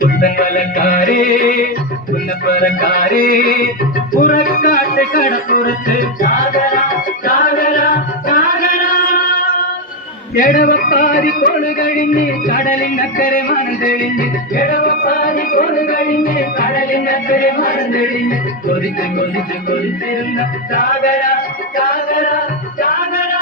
പുത്തൻവലക്കാരേ പുന്നപ്പറക്കാരേ പുറക്കാട്ട് കടപ്പുറത്ത് ചാകര ചാകര ചാകര എടവപ്പാതി കോള് കഴിഞ്ഞ് കടലിനക്കരെ മനം തെളിഞ്ഞ് എടവപ്പാതി കോള് കഴിഞ്ഞ് കടലിനക്കരെ മനം തെളിഞ്ഞ് കൊതിച്ച് കൊതിച്ച് കൊതിച്ചിരുന്ന ചാകര ചാകര ചാകര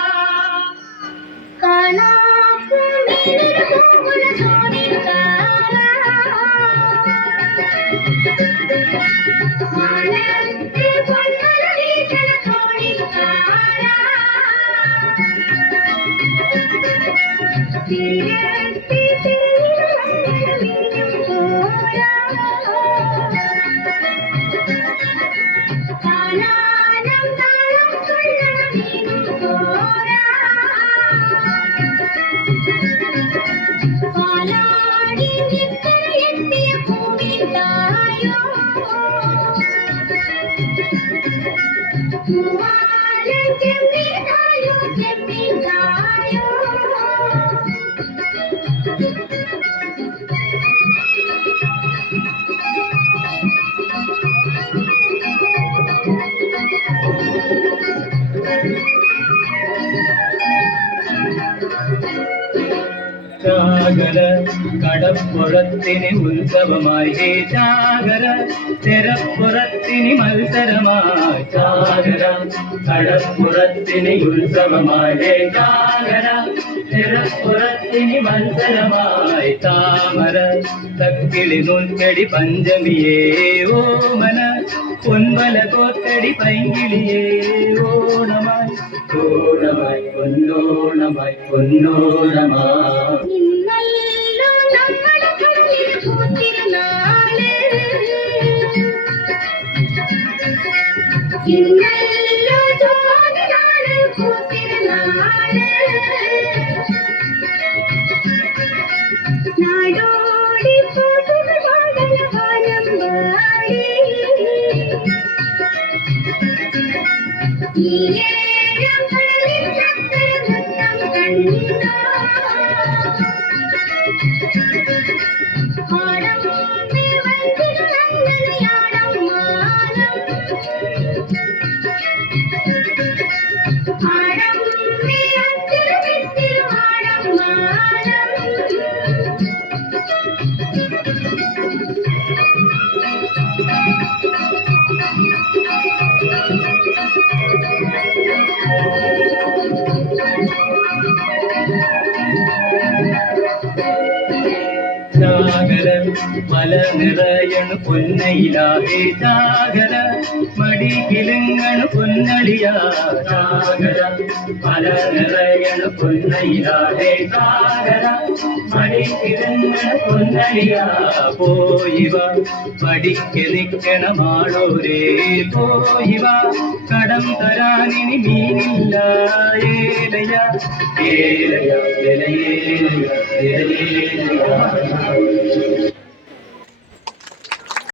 ചാകര കടപ്പുറത്തിന് ഉത്സവമായി ഹേ ചാകര തെരപ്പുറത്തിന് മത്സരമായി ചാകര കടപ്പുറത്തിന് ഉത്സവമായി ഹേ ചാകര തെരപ്പുറത്തിന് മത്സരമായി താമര തക്കിളി നൂൽക്കടി പഞ്ചമിയേ ഓമന പൊൻവല കോത്തടി പൈങ്കിളിയേ ഓണമായി ഓണമായി പൊന്നോണമായി പൊന്നോണമായി ചാകര മല നിറയണു പൊന്നയിലാഹേ ചാകര മടികിലുങ്ങണു പൊന്നളിയാ ചാകര മല നിറയണു പൊന്നയിലാഹേ ചാകര മടികിലുങ്ങണു പൊന്നളിയാ പോയിവ മടിക്ക് നിക്കണമാണോരേ പോയിവ കടം തരാനിനി മീനില്ല ഏലയ ഏലയ ഏലയ ഏലയ